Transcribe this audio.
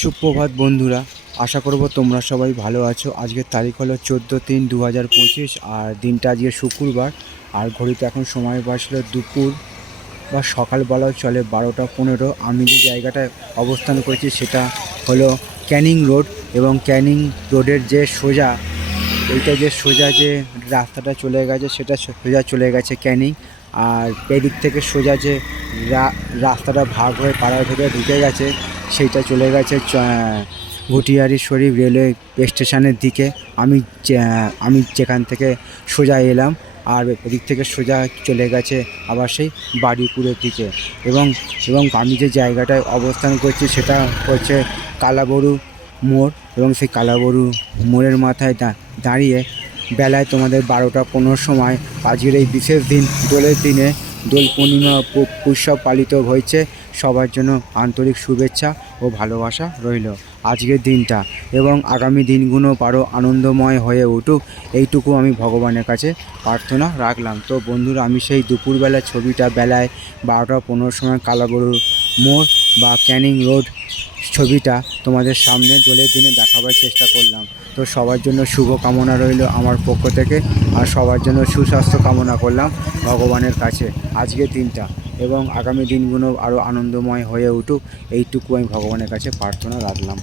সুপ্রভাত বন্ধুরা, আশা করব তোমরা সবাই ভালো আছো। আজকের তারিখ হলো 14/3/2025 আর দিনটা আজকে শুক্রবার। আর ঘড়িতে এখন সময় বাজলো দুপুর বা সকাল বলাও চলে 12টা 15। আমি যে জায়গাটায় অবস্থান করছি সেটা হলো ক্যানিং রোড, এবং ক্যানিং রোডের যে সোজা যে রাস্তাটা চলে গেছে সেটা সোজা চলে গেছে ক্যানিং। আর এদিক থেকে সোজা যে রাস্তাটা ভাগ হয়ে পাড়ার ভেতরে ঢুকে গেছে সেইটা চলে গেছে ঘুটিয়ারি শরীফ রেলওয়ে স্টেশনের দিকে। আমি যেখান থেকে সোজা এলাম, আর এদিক থেকে সোজা চলে গেছে আবার সেই বারুইপুরের দিকে। এবং আমি যে জায়গাটায় অবস্থান করছি সেটা হচ্ছে কালাবড়ু মোড়, এবং সেই কালাবড়ু মোড়ের মাথায় দাঁড়িয়ে বেলায় তোমাদের 12টা 15 সময় আজকের এই বিশেষ দিন, দোলের দিনে দোল পূর্ণিমা উৎসব পালিত হয়েছে। সবার জন্য আন্তরিক শুভেচ্ছা ও ভালোবাসা রইল আজকের দিনটা, এবং আগামী দিনগুলো আরও আনন্দময় হয়ে উঠুক, এইটুকু আমি ভগবানের কাছে প্রার্থনা রাখলাম। তো বন্ধুরা, আমি সেই দুপুরবেলা ছবিটা বেলায় 12টা 15 সময় কালাবড়ু মোড় বা ক্যানিং রোড ছবিটা তোমাদের সামনে দোলের দিনে দেখাবার চেষ্টা করলাম। তো সবার জন্য শুভ কামনা রইল আমার পক্ষ থেকে, আর সবার জন্য সুস্বাস্থ্য কামনা করলাম ভগবানের কাছে আজকের দিনটা, এবং আগামী দিনগুলো আরও আনন্দময় হয়ে উঠুক, এইটুকু আমি ভগবানের কাছে প্রার্থনা রাখলাম।